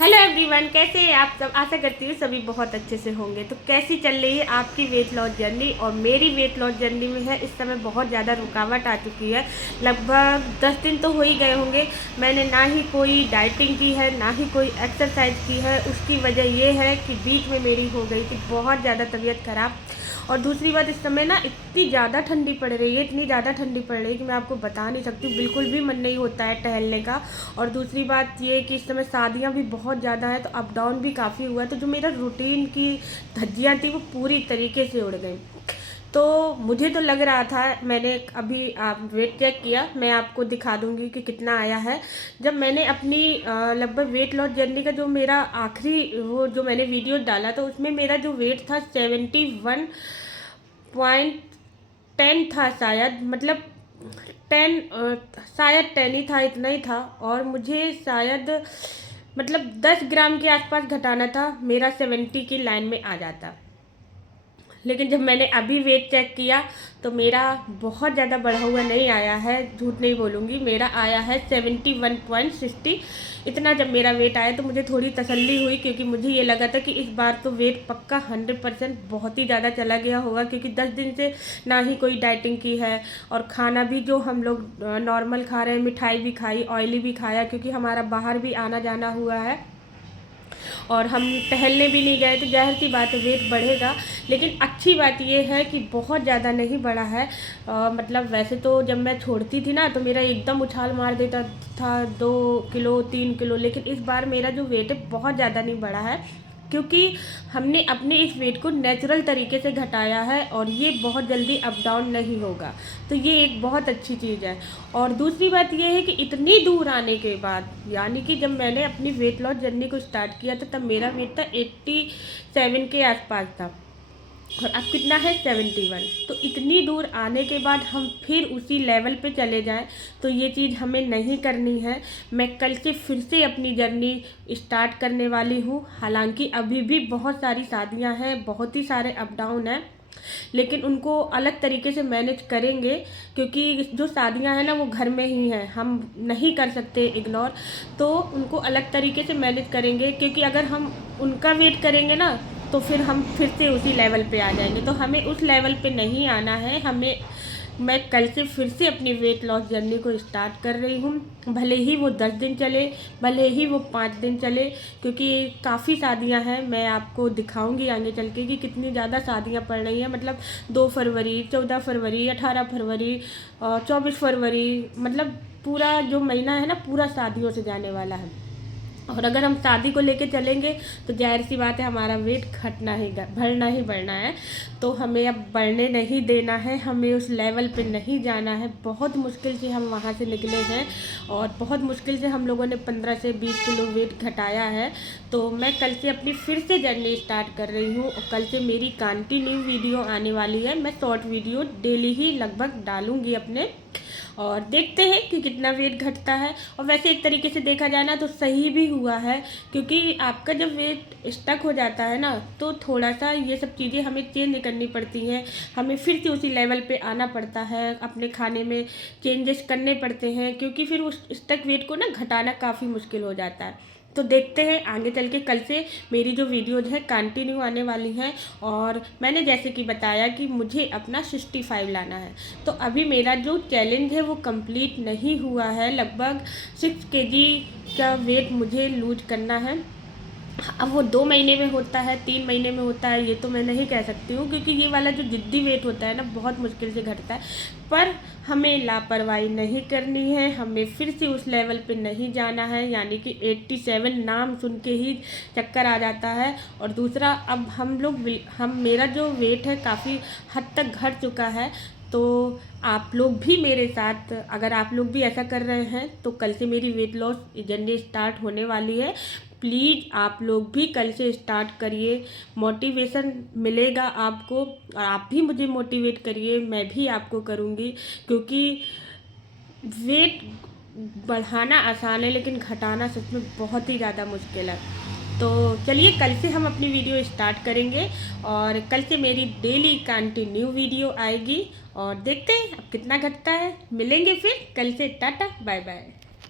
Hello everyone, कैसे हैं आप सब। आशा करती हूँ सभी बहुत अच्छे से होंगे। तो कैसी चल रही है आपकी वेट लॉस जर्नी। और मेरी वेट लॉस जर्नी में है इस समय बहुत ज़्यादा रुकावट आ चुकी है। लगभग 10 दिन तो हो ही गए होंगे। मैंने ना ही कोई डाइटिंग की है, ना ही कोई एक्सरसाइज की है। उसकी वजह ये है कि बीच में मेरी हो गई थी बहुत ज़्यादा तबीयत ख़राब। और दूसरी बात, इस समय ना इतनी ज़्यादा ठंडी पड़ रही है, इतनी ज़्यादा ठंडी पड़ रही है कि मैं आपको बता नहीं सकती। बिल्कुल भी मन नहीं होता है टहलने का। और दूसरी बात ये कि इस समय शादियाँ भी बहुत ज़्यादा है, तो अप डाउन भी काफ़ी हुआ है। तो जो मेरा रूटीन की धज्जियाँ थी वो पूरी तरीके से उड़ गई। तो मुझे तो लग रहा था, मैंने अभी आप वेट चेक किया, मैं आपको दिखा दूंगी कि कितना आया है। जब मैंने अपनी लगभग वेट लॉस जर्नी का जो मेरा आखिरी वो जो मैंने वीडियो डाला तो उसमें मेरा जो वेट था 71.10 था शायद, मतलब 10 शायद 10 ही था, इतना ही था। और मुझे शायद मतलब 10 ग्राम के आसपास घटाना था, मेरा 70 की लाइन में आ जाता। लेकिन जब मैंने अभी वेट चेक किया तो मेरा बहुत ज़्यादा बढ़ा हुआ नहीं आया है, झूठ नहीं बोलूँगी। मेरा आया है 71.60। इतना जब मेरा वेट आया तो मुझे थोड़ी तसल्ली हुई, क्योंकि मुझे ये लगा था कि इस बार तो वेट पक्का 100% बहुत ही ज़्यादा चला गया होगा, क्योंकि 10 दिन से ना ही कोई डाइटिंग की है। और खाना भी जो हम लोग नॉर्मल खा रहे हैं, मिठाई भी खाई, ऑयली भी खाया, क्योंकि हमारा बाहर भी आना जाना हुआ है और हम टहलने भी नहीं गए। तो जाहिर सी बात है वेट बढ़ेगा। लेकिन अच्छी बात यह है कि बहुत ज़्यादा नहीं बढ़ा है। मतलब वैसे तो जब मैं छोड़ती थी ना तो मेरा एकदम उछाल मार देता था 2 किलो 3 किलो, लेकिन इस बार मेरा जो वेट है बहुत ज़्यादा नहीं बढ़ा है, क्योंकि हमने अपने इस वेट को नेचुरल तरीके से घटाया है और ये बहुत जल्दी अप डाउन नहीं होगा। तो ये एक बहुत अच्छी चीज़ है। और दूसरी बात ये है कि इतनी दूर आने के बाद, यानी कि जब मैंने अपनी वेट लॉस जर्नी को स्टार्ट किया था तब मेरा वेट था 87 के आसपास था, और अब कितना है 71। तो इतनी दूर आने के बाद हम फिर उसी लेवल पे चले जाएं तो ये चीज़ हमें नहीं करनी है। मैं कल से फिर से अपनी जर्नी स्टार्ट करने वाली हूँ। हालांकि अभी भी बहुत सारी शादियां हैं, बहुत ही सारे अप डाउन हैं, लेकिन उनको अलग तरीके से मैनेज करेंगे, क्योंकि जो शादियां हैं ना वो घर में ही हैं, हम नहीं कर सकते इग्नोर। तो उनको अलग तरीके से मैनेज करेंगे, क्योंकि अगर हम उनका वेट करेंगे ना तो फिर हम फिर से उसी लेवल पे आ जाएंगे। तो हमें उस लेवल पे नहीं आना है। मैं कल से फिर से अपनी वेट लॉस जर्नी को स्टार्ट कर रही हूँ। भले ही वो 10 दिन चले, भले ही वो 5 दिन चले, क्योंकि काफ़ी शादियां हैं। मैं आपको दिखाऊंगी आगे चल के कि कितनी ज़्यादा शादियां पड़ रही हैं। मतलब 2 फरवरी, 14 फरवरी, 18 फरवरी, 24 फरवरी, मतलब पूरा जो महीना है ना पूरा शादियों से जाने वाला है। और अगर हम शादी को लेके चलेंगे तो जाहिर सी बात है हमारा वेट बढ़ना ही बढ़ना है। तो हमें अब बढ़ने नहीं देना है, हमें उस लेवल पे नहीं जाना है। बहुत मुश्किल से हम वहाँ से निकले हैं और बहुत मुश्किल से हम लोगों ने 15 से 20 किलो वेट घटाया है। तो मैं कल से अपनी फिर से जर्नी स्टार्ट कर रही हूँ और कल से मेरी कंटिन्यू वीडियो आने वाली है। मैं शॉर्ट वीडियो डेली ही लगभग डालूँगी अपने, और देखते हैं कि कितना वेट घटता है। और वैसे एक तरीके से देखा जाए ना तो सही भी हुआ है, क्योंकि आपका जब वेट स्टक हो जाता है ना तो थोड़ा सा ये सब चीज़ें हमें चेंज करनी पड़ती हैं। हमें फिर से उसी लेवल पे आना पड़ता है, अपने खाने में चेंजेस करने पड़ते हैं, क्योंकि फिर उस स्टक वेट को ना घटाना काफ़ी मुश्किल हो जाता है। तो देखते हैं आगे चल के, कल से मेरी जो वीडियोज है कंटिन्यू आने वाली हैं। और मैंने जैसे कि बताया कि मुझे अपना 65 लाना है। तो अभी मेरा जो चैलेंज है वो कंप्लीट नहीं हुआ है। लगभग 6 केजी का वेट मुझे लूज करना है। अब वो 2 महीने में होता है, 3 महीने में होता है, ये तो मैं नहीं कह सकती हूँ, क्योंकि ये वाला जो जिद्दी वेट होता है ना बहुत मुश्किल से घटता है। पर हमें लापरवाही नहीं करनी है, हमें फिर से उस लेवल पे नहीं जाना है। यानी कि 87 नाम सुन के ही चक्कर आ जाता है। और दूसरा, अब हम मेरा जो वेट है काफ़ी हद तक घट चुका है। तो आप लोग भी मेरे साथ, अगर आप लोग भी ऐसा कर रहे हैं तो कल से मेरी वेट लॉस जर्नी स्टार्ट होने वाली है। प्लीज़ आप लोग भी कल से स्टार्ट करिए, मोटिवेशन मिलेगा आपको, और आप भी मुझे मोटिवेट करिए, मैं भी आपको करूँगी। क्योंकि वेट बढ़ाना आसान है लेकिन घटाना सच में बहुत ही ज़्यादा मुश्किल है। तो चलिए कल से हम अपनी वीडियो स्टार्ट करेंगे और कल से मेरी डेली कंटिन्यू वीडियो आएगी और देखते हैं अब कितना घटता है। मिलेंगे फिर कल से। Tata bye bye.